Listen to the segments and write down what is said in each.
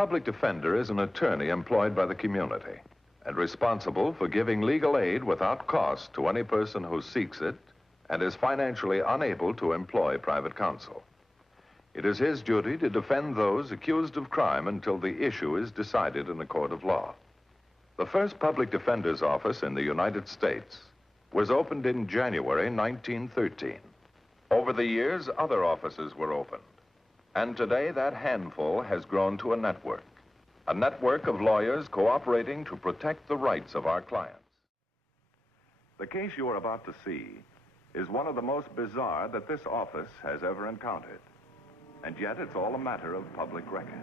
public defender is an attorney employed by the community and responsible for giving legal aid without cost to any person who seeks it and is financially unable to employ private counsel. It is his duty to defend those accused of crime until the issue is decided in a court of law. The first public defender's office in the United States was opened in January 1913. Over the years, other offices were opened. And today, that handful has grown to a network of lawyers cooperating to protect the rights of our clients. The case you are about to see is one of the most bizarre that this office has ever encountered. And yet, it's all a matter of public record.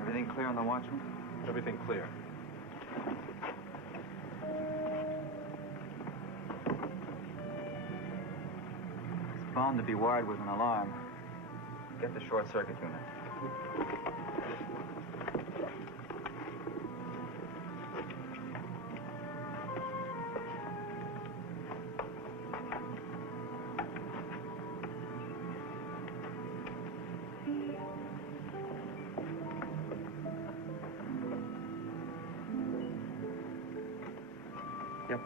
Everything clear on the watchman? Everything clear. It's bound to be wired with an alarm. Get the short circuit unit. Yep.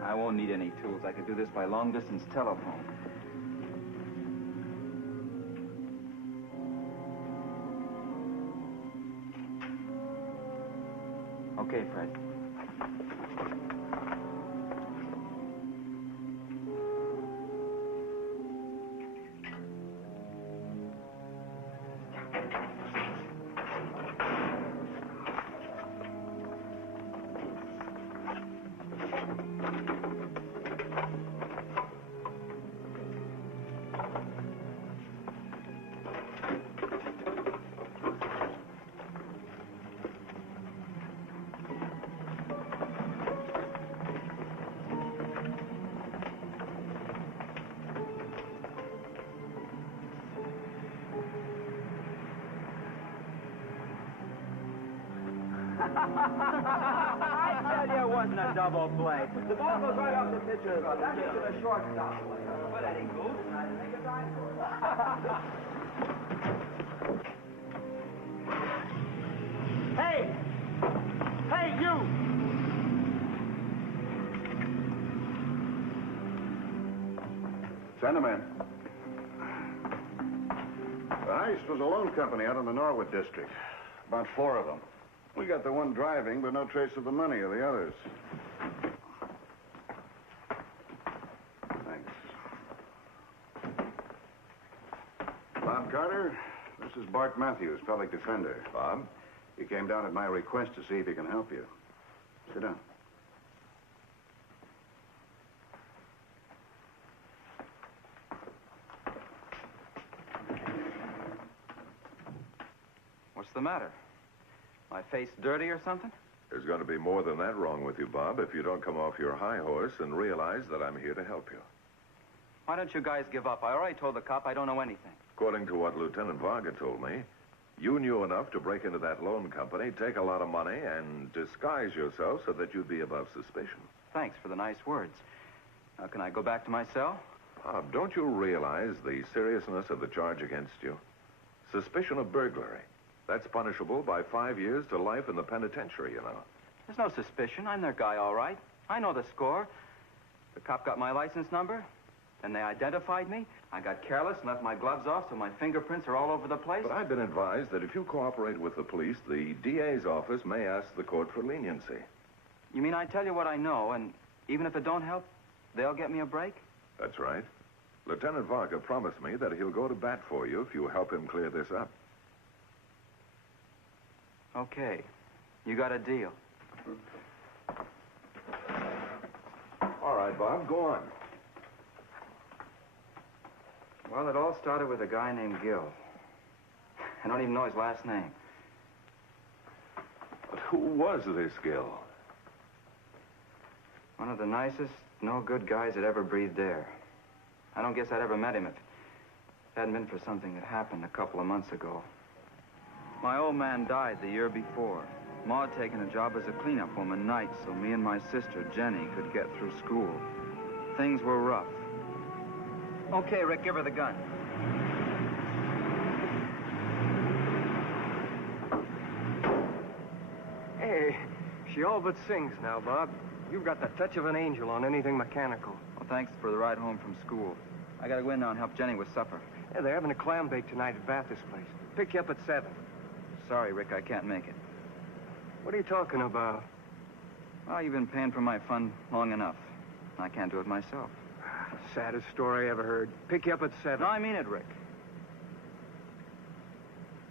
I won't need any tools. I can do this by long-distance telephone. Okay, Fred. I tell you, it wasn't a double play. The ball goes right off the pitcher's glove. That makes it a shortstop. But that ain't good. I didn't think it's right for it. Hey! Hey, you! Gentlemen. The Heist was a loan company out in the Norwood district. About 4 of them. We got the one driving, but no trace of the money of the others. Thanks. Bob Carter, this is Bart Matthews, public defender. Bob? He came down at my request to see if he can help you. Sit down. What's the matter? My face dirty or something? There's going to be more than that wrong with you, Bob, if you don't come off your high horse and realize that I'm here to help you. Why don't you guys give up? I already told the cop I don't know anything. According to what Lieutenant Varga told me, you knew enough to break into that loan company, take a lot of money, and disguise yourself so that you'd be above suspicion. Thanks for the nice words. Now, can I go back to my cell? Bob, don't you realize the seriousness of the charge against you? Suspicion of burglary. That's punishable by 5 years to life in the penitentiary, you know. There's no suspicion. I'm their guy, all right. I know the score. The cop got my license number, and they identified me. I got careless and left my gloves off, so my fingerprints are all over the place. But I've been advised that if you cooperate with the police, the DA's office may ask the court for leniency. You mean I tell you what I know, and even if it don't help, they'll get me a break? That's right. Lieutenant Varga promised me that he'll go to bat for you if you help him clear this up. Okay. You got a deal. All right, Bob, go on. Well, it all started with a guy named Gil. I don't even know his last name. But who was this Gil? One of the nicest, no-good guys that ever breathed air. I don't guess I'd ever met him if it hadn't been for something that happened a couple of months ago. My old man died the year before. Ma had taken a job as a cleanup woman nights so me and my sister, Jenny, could get through school. Things were rough. Okay, Rick, give her the gun. Hey, she all but sings now, Bob. You've got the touch of an angel on anything mechanical. Well, thanks for the ride home from school. I gotta go in now and help Jenny with supper. Yeah, they're having a clam bake tonight at Bathurst's place. Pick you up at 7. Sorry, Rick, I can't make it. What are you talking about? Well, you've been paying for my fun long enough. I can't do it myself. Saddest story I ever heard. Pick you up at 7. No, I mean it, Rick.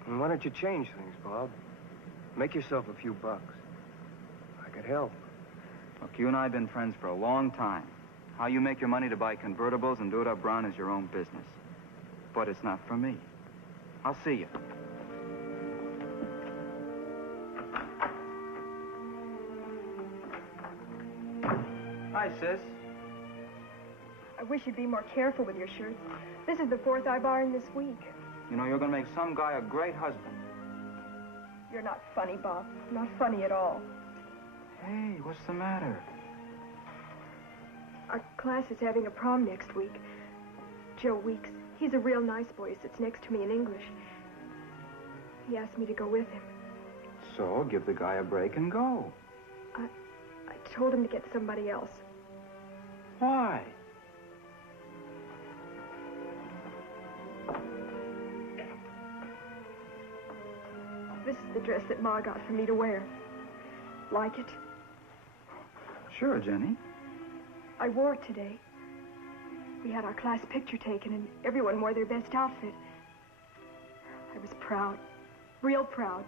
And why don't you change things, Bob? Make yourself a few bucks. I could help. Look, you and I have been friends for a long time. How you make your money to buy convertibles and do it up brown is your own business. But it's not for me. I'll see you. Hi, sis. I wish you'd be more careful with your shirts. This is the 4th I borrowed this week. You know, you're gonna make some guy a great husband. You're not funny, Bob. Not funny at all. Hey, what's the matter? Our class is having a prom next week. Joe Weeks, he's a real nice boy. He sits next to me in English. He asked me to go with him. So, give the guy a break and go. I told him to get somebody else. Why? This is the dress that Ma got for me to wear. Like it? Sure, Jenny. I wore it today. We had our class picture taken, and everyone wore their best outfit. I was proud. Real proud.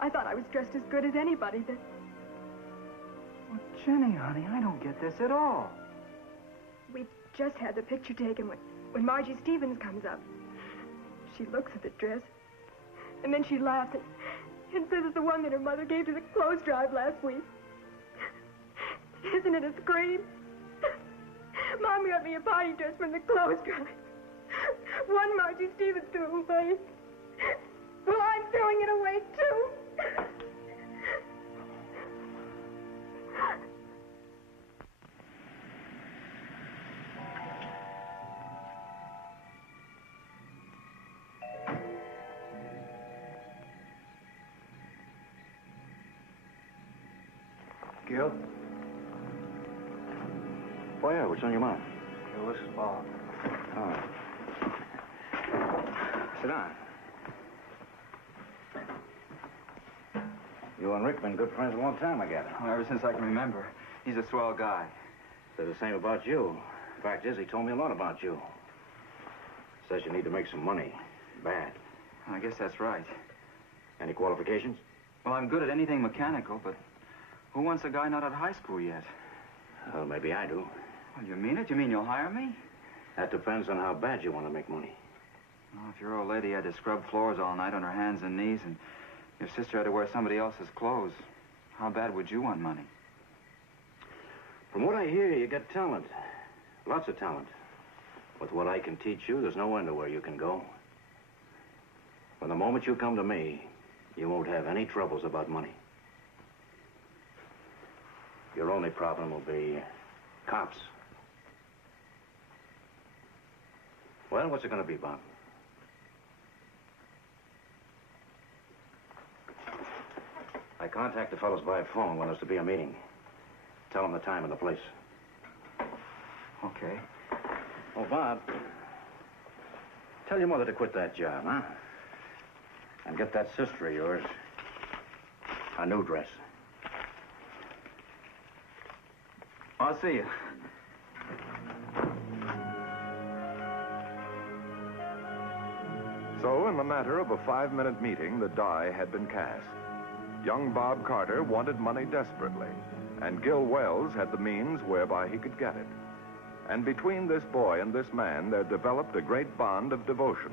I thought I was dressed as good as anybody, but... Well, Jenny, honey, I don't get this at all. We just had the picture taken when Margie Stevens comes up. She looks at the dress, and then she laughs and says it's the one that her mother gave to the clothes drive last week. Isn't it a scream? Mom got me a party dress from the clothes drive. One Margie Stevens threw away. Well, I'm throwing it away, too. Gil? Oh, yeah, what's on your mind? Gil, this is Bob. Oh. Sit down. You and Rick been good friends a long time, I gather. Well, ever since I can remember. He's a swell guy. Said the same about you. Fact is, he told me a lot about you. Says you need to make some money. Bad. I guess that's right. Any qualifications? Well, I'm good at anything mechanical, but who wants a guy not at high school yet? Well, maybe I do. Well, you mean it? You mean you'll hire me? That depends on how bad you want to make money. Well, if your old lady had to scrub floors all night on her hands and knees and your sister had to wear somebody else's clothes, how bad would you want money? From what I hear, you got talent. Lots of talent. With what I can teach you, there's no end to where you can go. From the moment you come to me, you won't have any troubles about money. Your only problem will be cops. Well, what's it going to be, Bob? I contact the fellows by phone when there's to be a meeting. Tell them the time and the place. Okay. Oh, Bob. Tell your mother to quit that job, huh? And get that sister of yours a new dress. I'll see you. So, in the matter of a 5-minute meeting, the die had been cast. Young Bob Carter wanted money desperately, and Gil Wells had the means whereby he could get it. And between this boy and this man, there developed a great bond of devotion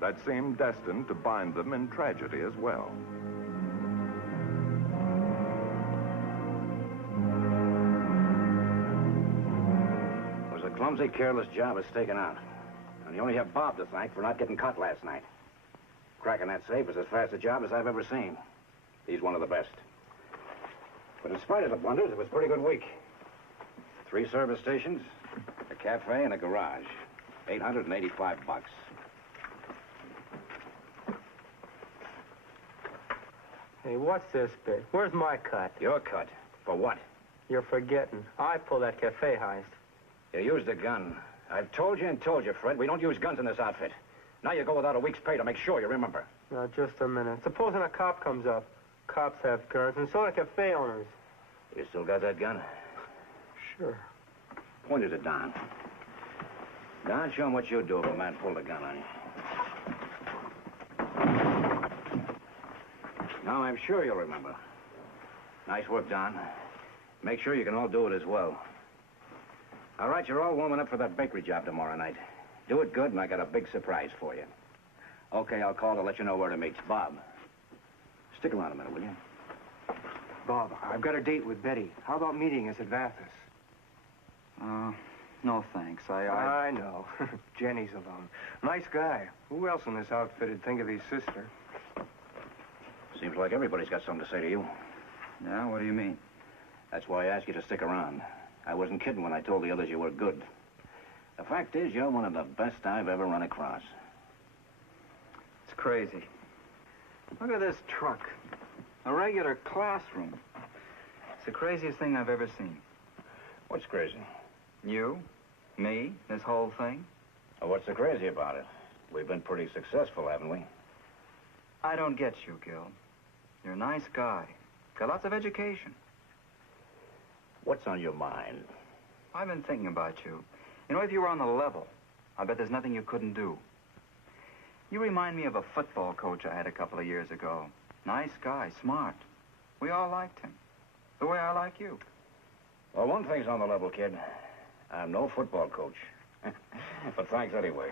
that seemed destined to bind them in tragedy as well. It was a clumsy, careless job of staking out. And you only have Bob to thank for not getting caught last night. Cracking that safe was as fast a job as I've ever seen. He's one of the best. But in spite of the blunders, it was a pretty good week. 3 service stations, a cafe, and a garage. $885. Hey, what's this bit? Where's my cut? Your cut. For what? You're forgetting. I pulled that cafe heist. You used a gun. I've told you and told you, Fred, we don't use guns in this outfit. Now you go without a week's pay to make sure you remember. Now, just a minute. Supposing a cop comes up. Cops have guns, and so do cafe owners. You still got that gun? Sure. Point it at Don. Don, show him what you'd do if a man pulled a gun on you. Now, I'm sure you'll remember. Nice work, Don. Make sure you can all do it as well. All right, you're all warming up for that bakery job tomorrow night. Do it good, and I got a big surprise for you. Okay, I'll call to let you know where to meet. Bob, stick around a minute, will you? Bob, I've got a date with Betty. How about meeting us at Vathis? No thanks. I know. Jenny's alone. Nice guy. Who else in this outfit would think of his sister? Seems like everybody's got something to say to you. Yeah, what do you mean? That's why I asked you to stick around. I wasn't kidding when I told the others you were good. The fact is, you're one of the best I've ever run across. It's crazy. Look at this truck. A regular classroom. It's the craziest thing I've ever seen. What's crazy? You, me, this whole thing. Well, what's so crazy about it? We've been pretty successful, haven't we? I don't get you, Gil. You're a nice guy. Got lots of education. What's on your mind? I've been thinking about you. You know, if you were on the level, I bet there's nothing you couldn't do. You remind me of a football coach I had a couple of years ago. Nice guy, smart. We all liked him. The way I like you. Well, one thing's on the level, kid. I'm no football coach. But thanks anyway.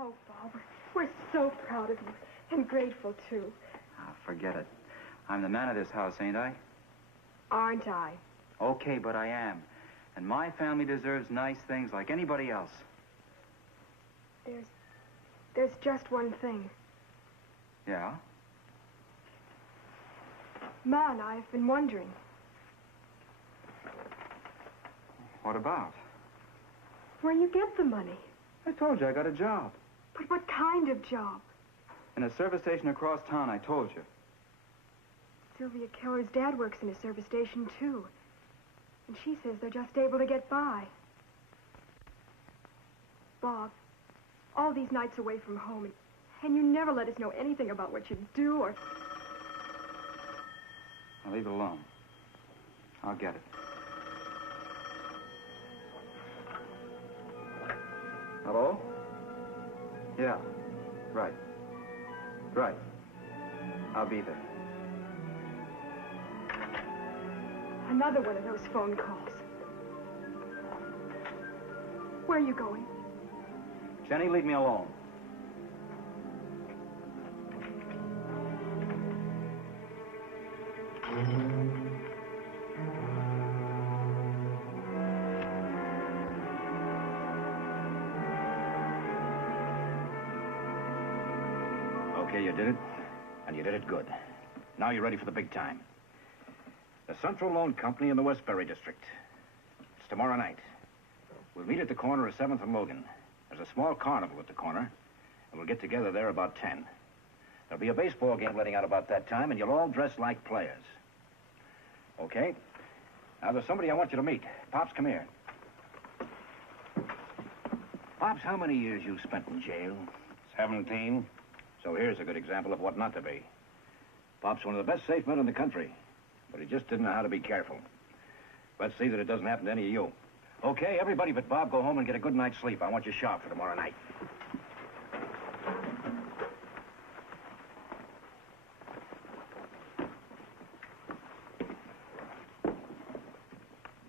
Oh, Bob, we're so proud of you. And grateful, too. Ah, forget it. I'm the man of this house, ain't I? Aren't I? Okay, but I am. And my family deserves nice things like anybody else. There's just one thing. Yeah? Ma and I have been wondering. What about? Where you get the money. I told you I got a job. But what kind of job? In a service station across town, I told you. Sylvia Keller's dad works in a service station, too. And she says they're just able to get by. Bob, all these nights away from home, and you never let us know anything about what you do or... Now leave it alone. I'll get it. Hello? Yeah. Right. Right. I'll be there. Another one of those phone calls. Where are you going? Jenny, leave me alone. Okay, you did it, and you did it good. Now you're ready for the big time. The Central Loan Company in the Westbury District. It's tomorrow night. We'll meet at the corner of 7th and Logan. There's a small carnival at the corner, and we'll get together there about 10. There'll be a baseball game letting out about that time, and you'll all dress like players. Okay? Now, there's somebody I want you to meet. Pops, come here. Pops, how many years you spent in jail? 17. So here's a good example of what not to be. Pop's one of the best safe men in the country, but he just didn't know how to be careful. Let's see that it doesn't happen to any of you. Okay, everybody but Bob, go home and get a good night's sleep. I want you sharp for tomorrow night.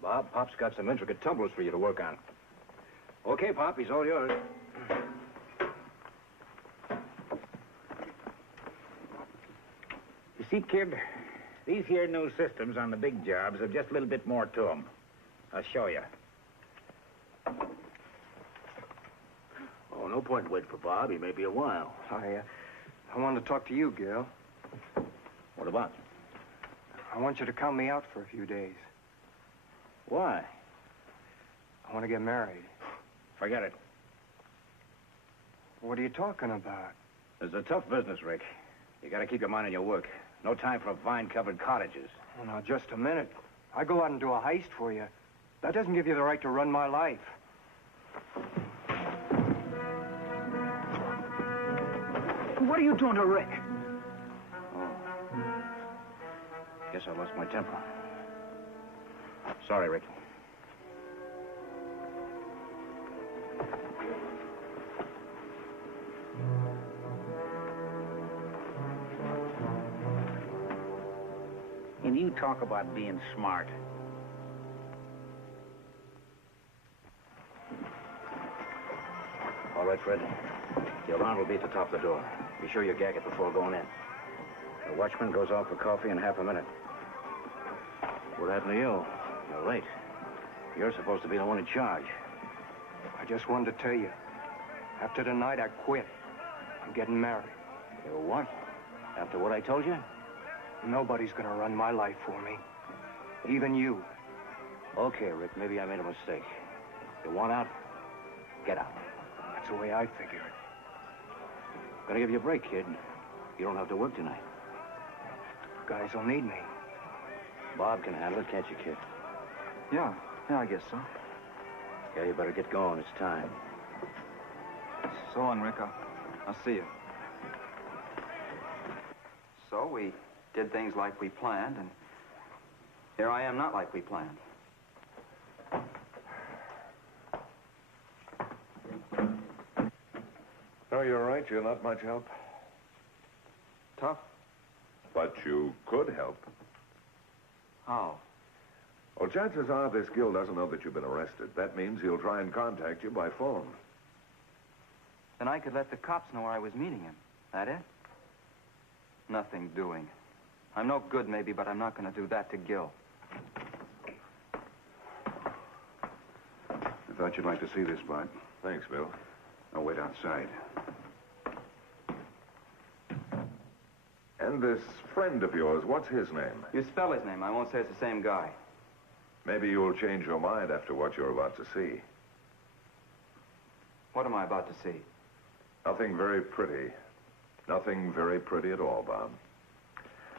Bob. Pop's got some intricate tumblers for you to work on. Okay, Pop, he's all yours. You see, kid, these here new systems on the big jobs have just a little bit more to them. I'll show you. Oh, no point in waiting for Bob. He may be a while. I wanted to talk to you, Gil. What about? I want you to count me out for a few days. Why? I want to get married. Forget it. What are you talking about? It's a tough business, Rick. You gotta keep your mind on your work. No time for vine-covered cottages. Well, now, just a minute. I go out and do a heist for you. That doesn't give you the right to run my life. What are you doing to Rick? Oh. Guess I lost my temper. Sorry, Rick. And you talk about being smart. All right, Fred. The alarm will be at the top of the door. Be sure you gag it before going in. The watchman goes off for coffee in half a minute. What happened to you? You're late. You're supposed to be the one in charge. I just wanted to tell you. After tonight, I quit. I'm getting married. You what? After what I told you? Nobody's gonna run my life for me. Even you. Okay, Rick, maybe I made a mistake. You want out? Get out. That's the way I figure it. Gonna give you a break, kid. You don't have to work tonight. Guys will need me. Bob can handle it, can't you, kid? Yeah, I guess so. Yeah, you better get going. It's time. So long, Rick. I'll see you. So we did things like we planned, and here I am not like we planned. No, you're right. You're not much help. Tough? But you could help. How? Well, chances are this Gil doesn't know that you've been arrested. That means he'll try and contact you by phone. Then I could let the cops know where I was meeting him. That it? Nothing doing. I'm no good, maybe, but I'm not going to do that to Gil. I thought you'd like to see this, Bud. Thanks, Bill. I'll wait outside. And this friend of yours, what's his name? You spell his name. I won't say it's the same guy. Maybe you'll change your mind after what you're about to see. What am I about to see? Nothing very pretty. Nothing very pretty at all, Bob.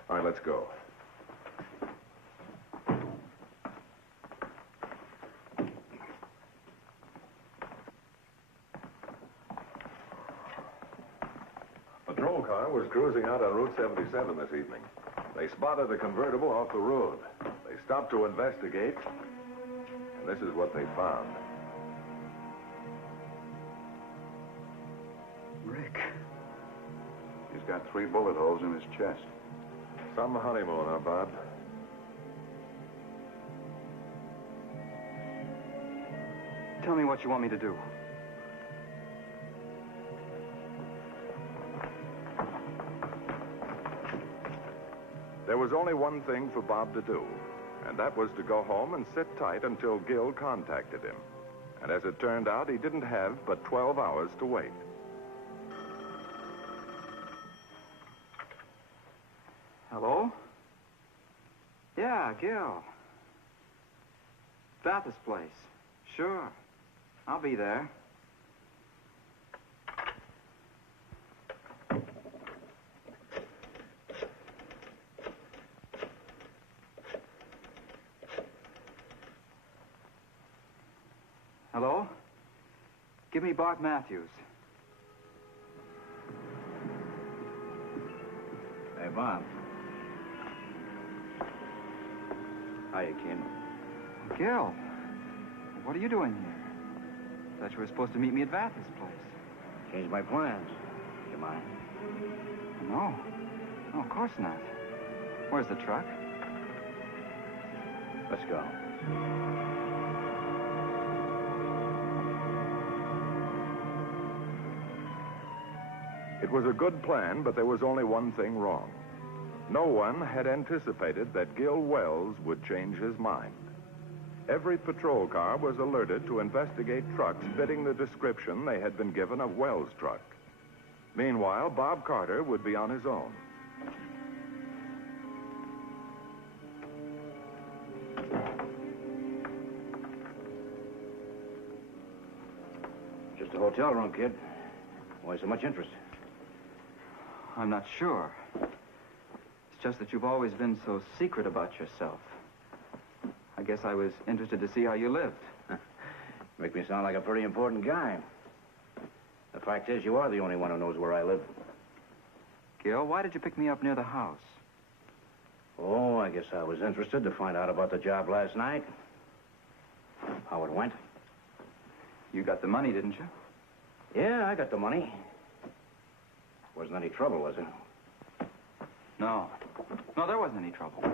All right, let's go. A patrol car was cruising out on Route 77 this evening. They spotted a convertible off the road. They stopped to investigate, and this is what they found. Rick. He's got 3 bullet holes in his chest. Some honeymooner, Bob. Tell me what you want me to do. There was only one thing for Bob to do, and that was to go home and sit tight until Gil contacted him. And as it turned out, he didn't have but 12 hours to wait. Hello? Yeah, Gil. Baptist place. Sure. I'll be there. Hello? Give me Bart Matthews. Hey, Bob. Hiya, kid. Gil, what are you doing here? Thought you were supposed to meet me at Baptist place. Changed my plans. You mind? No. No, of course not. Where's the truck? Let's go. It was a good plan, but there was only one thing wrong. No one had anticipated that Gil Wells would change his mind. Every patrol car was alerted to investigate trucks fitting the description they had been given of Wells' truck. Meanwhile, Bob Carter would be on his own. Just a hotel room, kid. Why so much interest? I'm not sure. It's just that you've always been so secret about yourself. I guess I was interested to see how you lived. Make me sound like a pretty important guy. The fact is, you are the only one who knows where I live. Gil, why did you pick me up near the house? Oh, I guess I was interested to find out about the job last night. How it went. You got the money, didn't you? Yeah, I got the money. Wasn't any trouble, was it? No. No, there wasn't any trouble.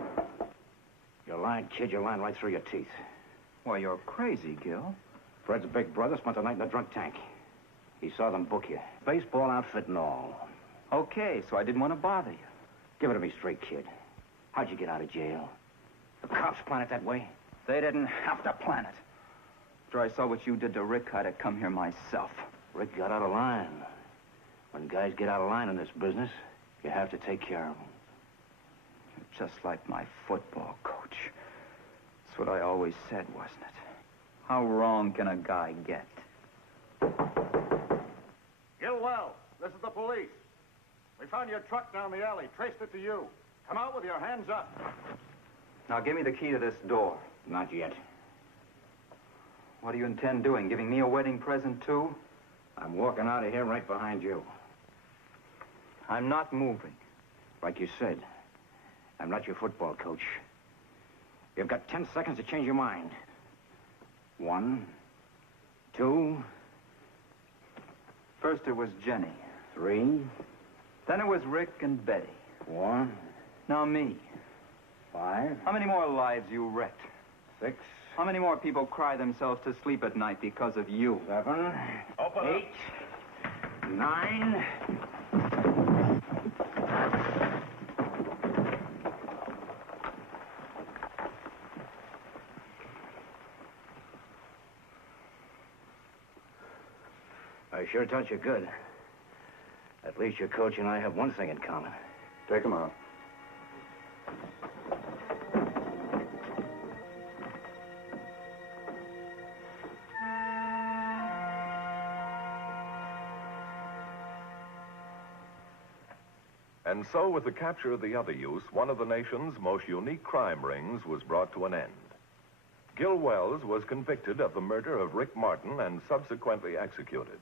You're lying, kid. You're lying right through your teeth. Why, you're crazy, Gil. Fred's big brother spent the night in the drunk tank. He saw them book you. Baseball outfit and all. Okay, so I didn't want to bother you. Give it to me straight, kid. How'd you get out of jail? The cops plan it that way? They didn't have to plan it. After I saw what you did to Rick, I'd have come here myself. Rick got out of line. When guys get out of line in this business, you have to take care of them. You're just like my football coach. That's what I always said, wasn't it? How wrong can a guy get? Gil Wells, this is the police. We found your truck down the alley, traced it to you. Come out with your hands up. Now, give me the key to this door. Not yet. What do you intend doing? Giving me a wedding present, too? I'm walking out of here right behind you. I'm not moving. Like you said, I'm not your football coach. You've got 10 seconds to change your mind. 1, 2... First it was Jenny. 3... Then it was Rick and Betty. 4... Now me. 5... How many more lives you wrecked? 6... How many more people cry themselves to sleep at night because of you? 7... Open 8... 9... I sure taught you good. At least your coach and I have one thing in common. Take him out. And so, with the capture of the other youth, one of the nation's most unique crime rings was brought to an end. Gil Wells was convicted of the murder of Rick Martin and subsequently executed.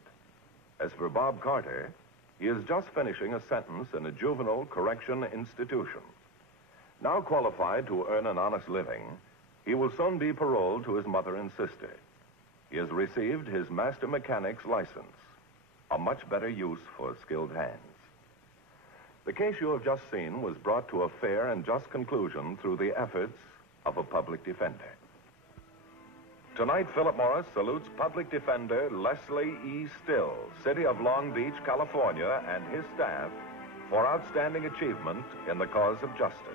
As for Bob Carter, he is just finishing a sentence in a juvenile correction institution. Now qualified to earn an honest living, he will soon be paroled to his mother and sister. He has received his master mechanic's license, a much better use for skilled hands. The case you have just seen was brought to a fair and just conclusion through the efforts of a public defender. Tonight, Philip Morris salutes Public Defender Leslie E. Still, City of Long Beach, California, and his staff for outstanding achievement in the cause of justice.